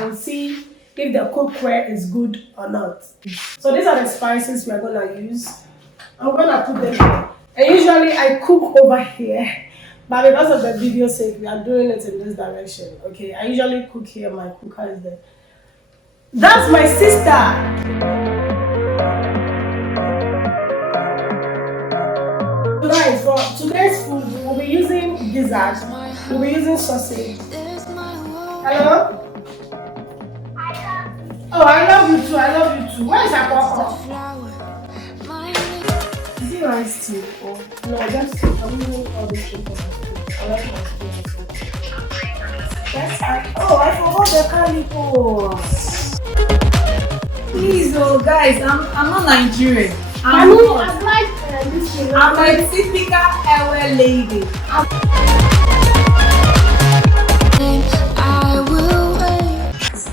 can see if the cookware is good or not. So these are the spices we are gonna use. I'm gonna put them here. And usually I cook over here, but because of the video sake, we are doing it in this direction. Okay, I usually cook here, my cooker is there. That's my sister! Guys, for today's food, we'll be using gizzard, we'll be using sausage. Hello? Oh, I love you too, I love you too. Where is your papa? Is it rice tea? Oh, no, just I'm using all this thing for my food. I like my food. That's right. Oh, I forgot the calico. Please, oh guys, I'm not Nigerian. I'm like this thing. I'm a typical Ewe lady. I will wait. So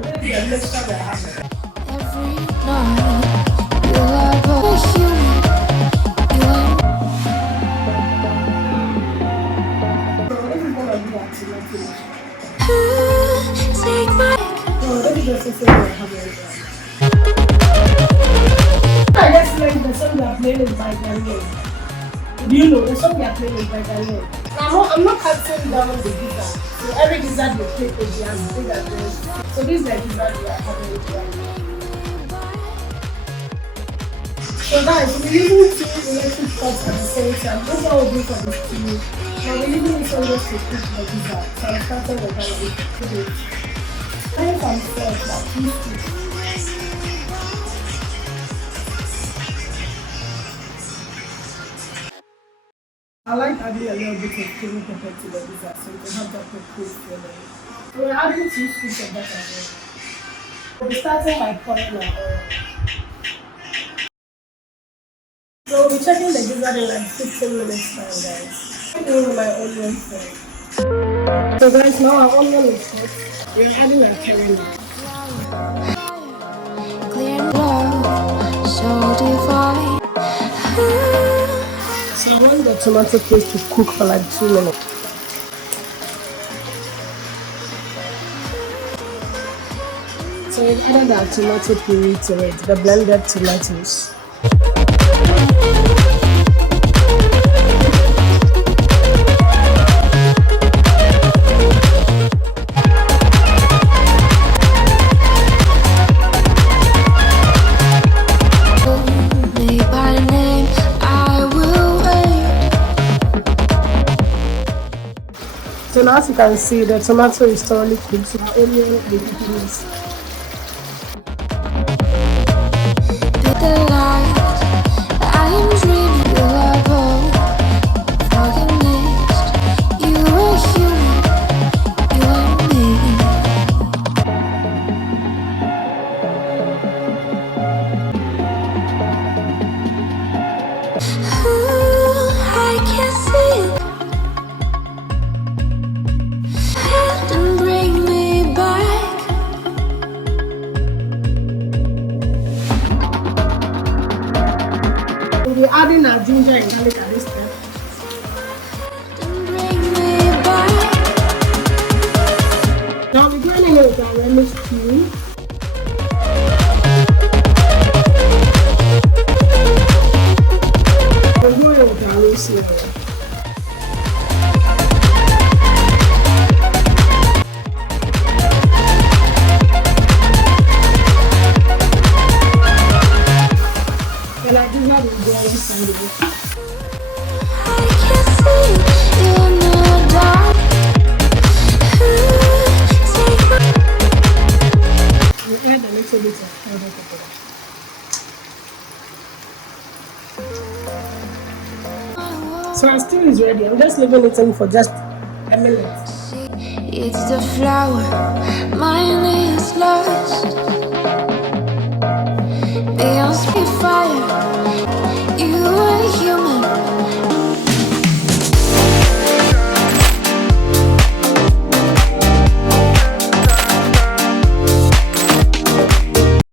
this is the mixture we're having. Every night you'll have a human. So this is gonna be our tomato. Take my So this is just the same we're having. I just like the song we are playing is by Daniel. Do you know the song we are playing is by Daniel? I'm not cutting down the guitar. So every guitar they play is as big as this. So this is the guitar we are having right now. So guys, we'll be using two electric pots at the same time. This one will be for the steam. Now we're using this one just to cook the guitar. So I'm starting with that with it. I think I'm scared that these two. I like adding a little bit of chili pepper to the pizza so you can have that cool flavor. So we're adding 2 scoops of butter here. We'll be starting by pouring our oil. So we'll be checking the gizzard in like 15 minutes time, guys. I'm doing my onion first. So guys, now our onion is hot. We're adding our curry now. clear love, so divine. So I want the tomato paste to cook for like 2 minutes. So we've added our tomato puree to it, the blended tomatoes. Me by name, I will wait. So now as you can see, the tomato is thoroughly cooked, so the onion will be cooking this. The light, I'm dreaming you are both. Fucking mixed, you are human, you are me. I can see it. And bring me back. We'll be adding our ginger and garlic at this time. And bring me back. Now we're going in with our lemon stew. We're going with our rosemary. And I do not enjoy this sandwich. I can see it in the dark. Take my We add a little bit of powdered pepper. So our stew is ready. I'm just leaving it in for just a minute. It's the flower, mine is lost. Beyond spitfire, you are human.